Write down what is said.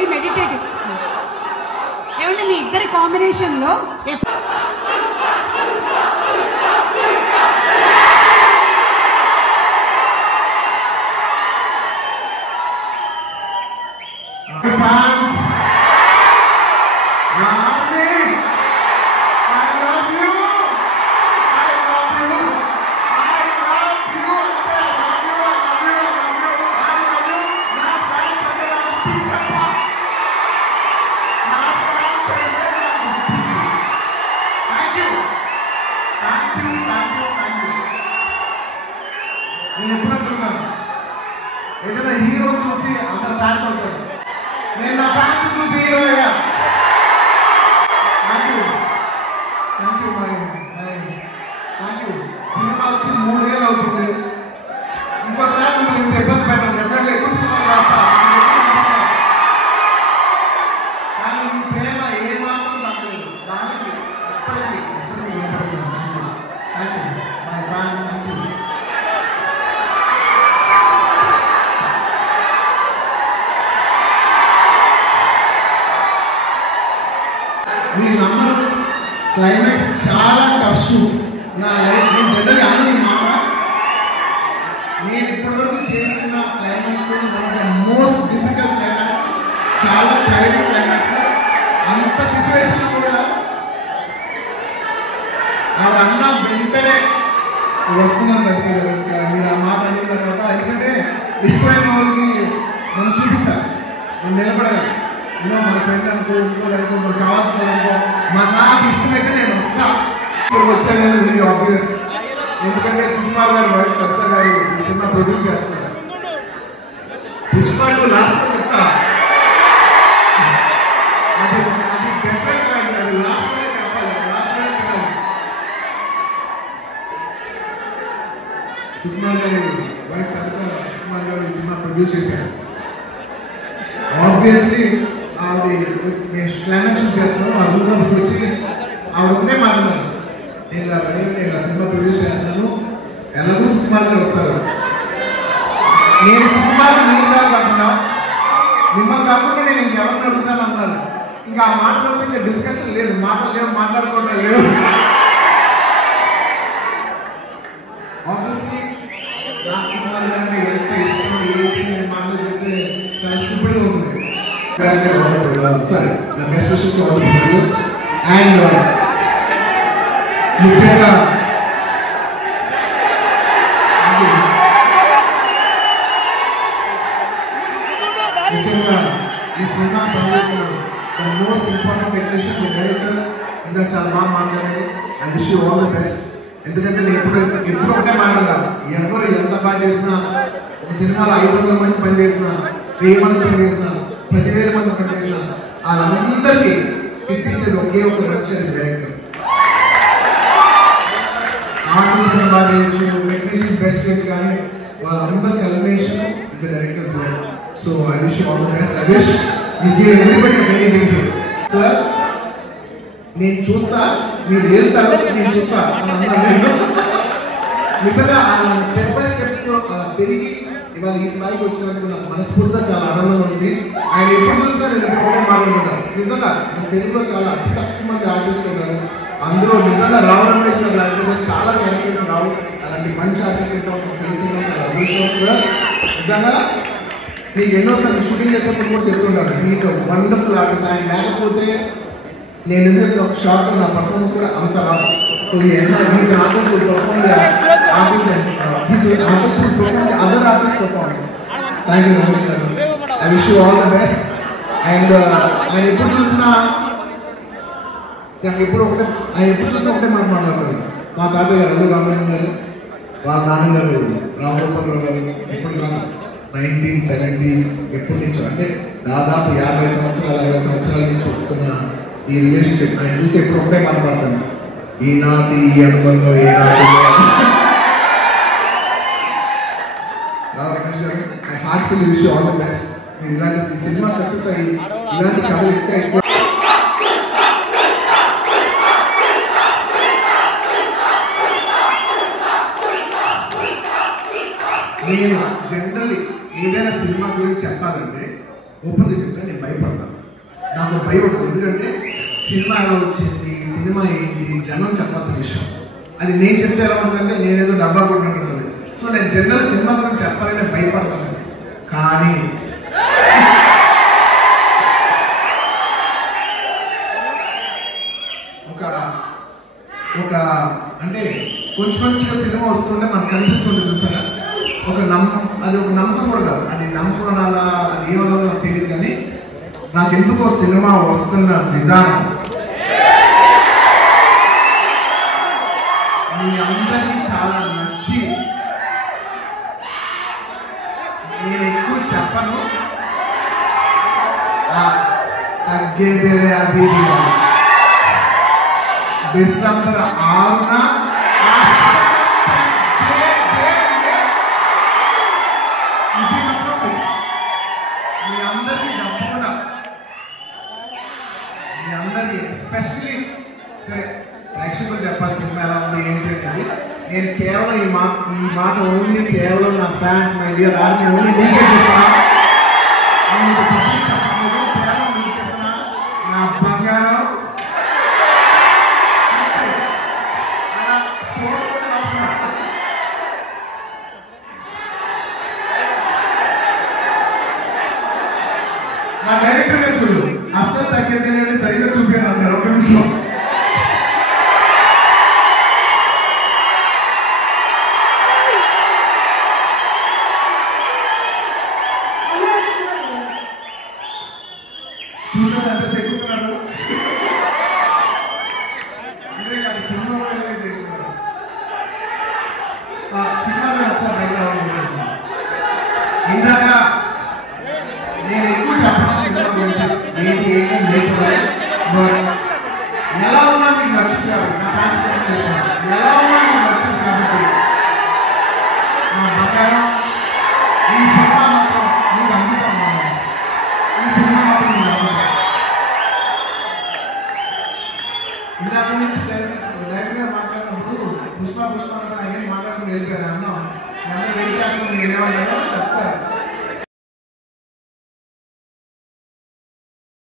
Very meditative. ఏమంటే మీ ఇద్దరి కాంబినేషన్లో నేను ఎప్పుడు అనుకున్నాను ఏదైనా హీరో చూసి అందరు ఫ్యాన్స్ అవుతారు. నేను నా ఫ్యాన్స్ చూసి హీరో అయ్యా. థ్యాంక్ యూ సినిమా వచ్చి 3 ఏళ్ళు అవుతుంది. ఇంకోసారి మిమ్మల్ని ఇంత ఇబ్బంది పెట్టండి. డెఫినెట్లీ ఎక్కువ సినిమాలు రాస్తా. కానీ మీ ప్రేమ ఏమాత్రం తగ్గలేదు. దానికి ఎప్పటికీ thank you my fans. Thank you. మీరందరూ క్లైమాక్స్ చాలా టఫ్. నా లైఫ్ నేను జనరల్ అన్నది మాట. నేను ఇప్పటివరకు చేసిన క్లైమాక్స్ మోస్ట్ డిఫికల్ట్ క్లైమాక్స్, చాలా ప్రైవేట్ క్లైమాక్స్. అంత సిచ్యువేషన్ కూడా అన్న వెంటనే వస్తున్నాను దగ్గర. మీరు ఆ మాట అయిన తర్వాత ఎందుకంటే ఇష్టమైన వాళ్ళకి మనం చూపించాలి, మనం నిలబడగాలి. మన ఫ్రెండ్ అనుకో, ఇంకోటి మనకు కావాల్సిన అనుకో, నాకు ఇష్టమైతే నేను వస్తా. ఇప్పుడు వచ్చాను వెరీ ఆబ్వియస్. ఎందుకంటే సుకుమార్ గారు వైఫ్ కవిత గారు ఈ సినిమా ప్రొడ్యూస్ చేస్తున్నారు. పుష్ప 2 లాస్ట్ చెప్తా, అది డెఫినెట్ గా అది లాస్ట్ చెప్పాలి. లాస్ట్ సుకుమార్ గారి వైఫ్ కవిత సుకుమార్ గారు ఈ సినిమా ప్రొడ్యూస్ చేశారు. ఆబ్వియస్లీ ఆవిడ క్లైమాక్స్ చేస్తున్నాం. ఆ రూమ్లోకి వచ్చి ఆవిడ ఒకటే మాట్లాడారు, నేను సినిమా ప్రొడ్యూస్ చేస్తున్నాను, ఎలాగో సుకుమార్ గారు వస్తారు. నేను సుకుమార్ మీరు కాకుండా మిమ్మల్ని కాకుండా నేను ఇంకెవరిని అడుగుతాను అన్నారు. ఇంకా ఆ మాటలో ఇంకా డిస్కషన్ లేదు, మాటలు లేవు, మాట్లాడుకోవడం లేదు. ఆబ్వియస్లీ సుకుమార్ గారికి ఎంత ఇష్టం ఏంటి నేను మాటలు చెప్తే చాలా సూపర్గా ఉంటుంది. Sorry, the best wishes to all the producers and ముఖ్యంగా ఈ సినిమా పనిచేసిన the most important technician to director ఇంకా చాలా బాగా మాట్లాడారు. I wish you all the best. ఎందుకంటే నేను ఎప్పుడు ఒకటే మాట్లాడాలి, ఎవరు ఎంత బాగా చేసినా, ఒక సినిమాలో 500 మంది పనిచేసినా, 1000 మంది పనిచేసినా, 10,000 మంది పనిచేసినా, వాళ్ళందరికీ ఇప్పించేది ఒకే ఒక మనిషి, అది డైరెక్టర్. ఆర్టిస్ట్ బాగా చేయొచ్చు, టెక్నీషియన్స్ బెస్ట్ చేయొచ్చు, కానీ వాళ్ళందరి culmination is the directors work. So I wish all the best. I wish you give everybody very thank you sir. నేను చూస్తా, మీరు వెళ్తారు, నేను చూస్తా. మిగతా స్టెప్ బై స్టెప్ పెరిగి ఇవాళ ఈ స్థాయికి వచ్చినందుకు నాకు మనస్ఫూర్తిగా చాలా ఆనందంగా ఉంది. ఆయన ఎప్పుడు చూసినా నేను ఒకటే మాట్లాడుకుంటాను. నిజంగా మన తెలుగులో చాలా అతి తక్కువ మంది ఆర్టిస్టులు ఉన్నారు. అందులో నిజంగా రావు రమేష్ గారు లాంటి చాలా క్యారెక్టర్స్ రావు. అలాంటి మంచి ఆర్టిస్ట్ తెలుసు, చాలా అదృష్టం. నిజంగా నీకు ఎన్నోసార్లు షూటింగ్ చేసేప్పుడు కూడా చెప్తుంటాను, నీకు వండర్ఫుల్ ఆర్టిస్ట్. ఆయన లేకపోతే నేను నిజంగా ఒక షార్ట్ నా పర్ఫార్మెన్స్ కూడా అంత రాదు. So artist perform other artist performance. Thank you Ramesh garu. I wish you all the best. And ఆయన ఎప్పుడు చూసినా ఒకటే మాట్లాడతారు. మా తాతయ్య గారు అల్లు రామలింగం గారు, వాళ్ళ నాన్నగారు రామగోపాలరావు గారు ఎప్పుడు కాదు 1970s ఎప్పటి నుంచో, అంటే దాదాపు 50 సంవత్సరాలు 60 సంవత్సరాల నుంచి వస్తున్న ఈ రిలేషన్షిప్ ఆయన చూస్తే ఎప్పుడు ఒకటే మాట్లాడతాను, ఈనాటి ఈ అనుబంధం ఏనాటి. Rao Ramesh garu, I heartfully wish you all the best. మీరు ఇలాంటి సినిమా సక్సెస్ అయ్యి ఇలాంటి కథలు ఇంకా ఎక్కువ. నేను జనరల్లీ ఏదైనా సినిమా గురించి చెప్పాలంటే ఓపెన్గా చెప్తే నేను భయపడతాను. నాకు భయం ఉంటుంది. ఎందుకంటే సినిమాలో వచ్చింది, సినిమా ఏంటి, జనం చెప్పాల్సిన విషయం. అది నేను చెప్తే ఎలా ఉంటుందంటే నేనేదో డబ్బా కొట్టినట్టు ఉంటుంది. సో నేను జనరల్ సినిమా గురించి చెప్పాలని భయపడతాను. కానీ ఒక అంటే కొంచెం కొంచెం సినిమా వస్తుంటే మనకు కనిపిస్తుంది చూసారా, అది ఒక నమ్మకం కూడా కాదు. అది నమ్మకం అలా అది ఏమన్నా నాకు తెలియదు. కానీ నాకు ఎందుకో సినిమా వస్తున్న విధానం మీ అందరికీ చాలా నచ్చి, నేను ఎక్కువ చెప్పను, తగ్గేదే అది డిసెంబర్ 6న ఇది మాత్రం మీ అందరికీ తప్పకుండా, మీ అందరికీ ఎస్పెషలీ సరే ప్రేక్షకులు చెప్పాలి సినిమా ఎలా ఉంది ఏంటి అనేది. నేను కేవలం ఈ మాట ఓన్లీ కేవలం నా fans, my dear army only నీకే చెప్పినా, నేను పబ్లిక్ చెప్పలేదు, కేవలం మీకు చెప్పినా నా బంగారం. నా డైరెక్టర్ గారు చూడు అస్సలు తగ్గేది సరిగ్గా చూపాను అన్నారు. ఒక నిమిషం చూసారంటే చెక్కుతున్నారు. ఇదే కాదు సినిమా కూడా ఇలాగే చెక్కుతున్నారు. సినిమాలో వచ్చా బయట ఇందాక నేను ఎక్కువ చెప్పడం ఏంటి ఎలా ఉన్నా మీకు నచ్చుతారు. నా ఫ్యాన్స్ ఎలా ఉన్నా మీకు నచ్చుతుంది. కాబట్టి నా బంగారం ఈ సినిమా మాత్రం మీకు అందుతాం. ఈ సినిమా మాత్రం మీకు అందుతాం. ఇందాక నుంచి డైరెక్ట్ గా మాట్లాడినప్పుడు పుష్ప అంటే ఆయన మాట్లాడుకుని వెళ్ళిపోయారు. అన్నాం వెయిట్ చేస్తాం, నేను ఏమన్నా చెప్తారు.